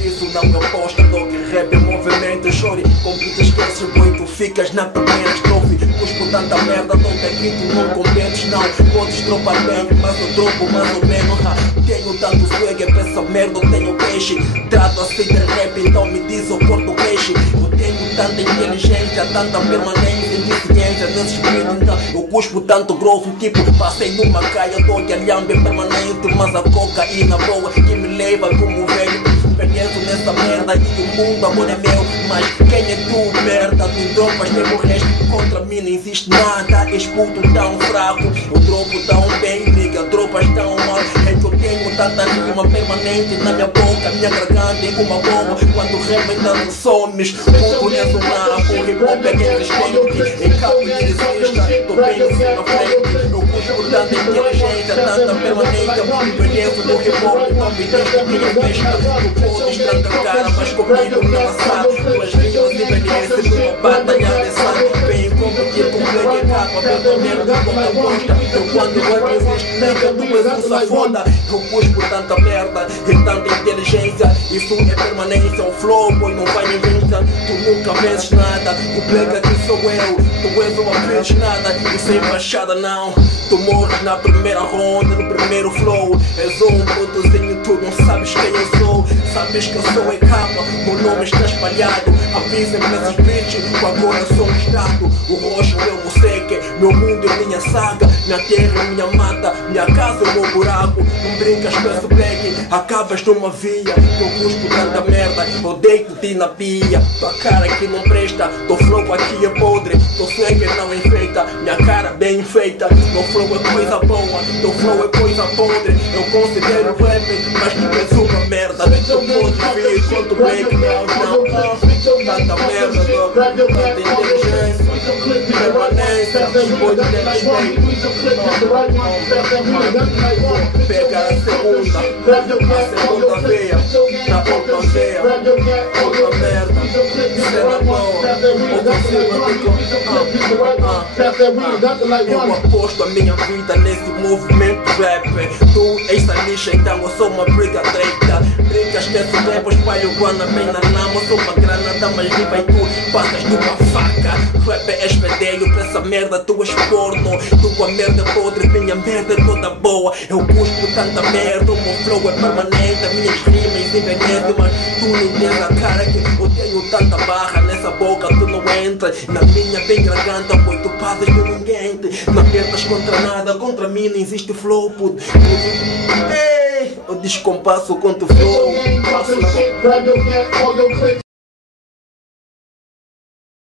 Isso não me aposta, dog rap é movimento. Chore, com que te esqueces, boi, tu ficas na primeira estrofe. Cuspo tanta merda, dog aqui tu não competes, não. Podes dropar bem, mas eu dropo mais ou menos. Tenho tanto swag, pra essa merda eu tenho peixe. Trato assim de rap, então me diz eu corto peixe. Eu tenho tanta inteligência, tanta permanência e ciência nesses beats, então eu cuspo tanto grosso, tipo passei numa caia, dog a lhambe permanente. Mas a cocaína boa que me leva como velho. Conheço nessa merda e o mundo agora é meu. Mas quem é tu, merda? Tu dropas, nem morres. Contra mim não existe nada. És puto tão fraco. Eu dropo tão bem, liga, dropas tão mal. É que eu tenho tanta rima permanente na minha boca, minha garganta é uma bomba. Quando rima ainda não somes, puto nessa rap, o hip hop é quem respeite. Em cabo de resista, tô bem assim na frente. Eu cuspo tanta inteligência, tanta permanência. Conheço do hip hop, então me deixa que eu vejo. Podes trancar a cara, mas comigo não passar. Tuas rimas envelhecem numa batalha de sangue. Vem competir com quem é capa, pelo merda conta bosta. Eu quando eu existe, nega, tu és um safoda. Eu cuspo tanta merda e tanta inteligência. Isso é permanência, o flow, boy, não vai nem vencer. Tu nunca vezes nada, o pega que sou eu. Tu és uma vez nada, e sem fachada não. Tu morres na primeira ronda, no primeiro flow. És um putozinho, tu não sabes quem eu sou. Sabes que eu sou em capa, meu nome está espalhado. Avisem-me nesses bitches, agora sou um estado. O roxo é o moseque, meu mundo é minha saga. Minha terra é minha mata, minha casa é meu buraco. Não brincas com esse black, acabas numa via. Eu cuspo tanta merda, eu deito-te na pia. Tua cara que não presta, teu flow aqui é podre. Teu swag não enfeita, minha cara bem feita. Meu flow é coisa boa, teu flow é coisa podre. Eu considero rap, mas tu és uma merda. Eu posso ver quanto black, não. Tanta merda, tanta inteligência, permanência, boi de respeito. Pega a segunda veia, na outra veia, outra merda, cena boa, outra cena. Eu aposto a minha vida nesse movimento rap. Tu és essa lixa, então eu sou uma briga treta. Briga, esquece o tempo, espalho guana bem na lama. Sou uma granada, mas viva e tu passas de uma faca. Rap é espedeio pra essa merda, tu és porno. Tua merda é podre, minha merda é toda boa. Eu cuspo tanta merda, o meu flow é permanente. Minhas rimas envelhecem, mas tu não tens a cara que eu tenho tanta barra nessa boca, tu não entra. Na minha bem garganta, pois tu passas de ninguém. Não apertas contra nada, contra mim não existe flow, puto. Ei, eu descompasso contra o flow.